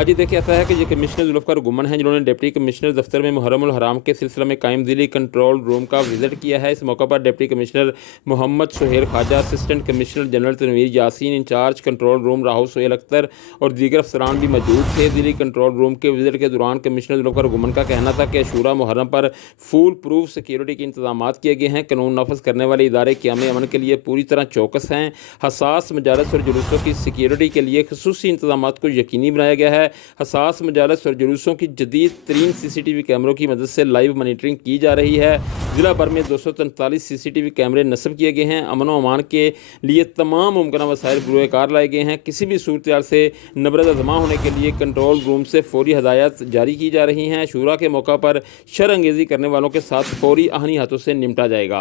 हाँ जी, देखिए ऐसा है कि ये कमिश्नर जुल्फ़िकार गुमन हैं जिन्होंने डिप्टी कमिश्नर दफ्तर में मुहर्रम उल हराम के सिलसिले में कायम दिल्ली कंट्रोल रूम का विजिट किया है। इस मौके पर deputy commissioner Mohammad Suhail Khawaja, assistant commissioner general Tanveer Yasin, incharge control room Rahul Suhail Akhtar और दीगर अफसरान भी मौजूद थे। दिल्ली कंट्रोल रूम के विजिट के दौरान कमिश्नर जुल्फ़िकार गुमन का कहना था कि अशूरा मुहर्रम पर फूल प्रूफ सिक्योरिटी के इंतजाम किए गए हैं। कानून नाफज करने वाले इदारे क़याम अमन के लिए पूरी तरह चौकस हैं। हसास मजालस और जुलूसों की सिक्योरिटी के लिए खसूसी इंतजाम को यकीनी बनाया गया है। हसास मजालस और जुलूसों की जदीद तरीन CCTV कैमरों की मदद से लाइव मॉनिटरिंग की जा रही है। ज़िला भर में 243 CCTV कैमरे नस्ब किए गए हैं। अमन व अमान के लिए तमाम मुमकिन वसाइल बुरुए कार लाए गए हैं। किसी भी सूरत से नबरद-ए-ज़मा होने के लिए कंट्रोल रूम से फौरी हदायत जारी की जा रही हैं। शूरा के मौका पर शर अंगेज़ी करने वालों के साथ फौरी आहनी हाथों से निपटा जाएगा।